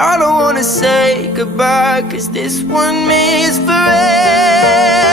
I don't wanna say goodbye, 'cause this one means forever.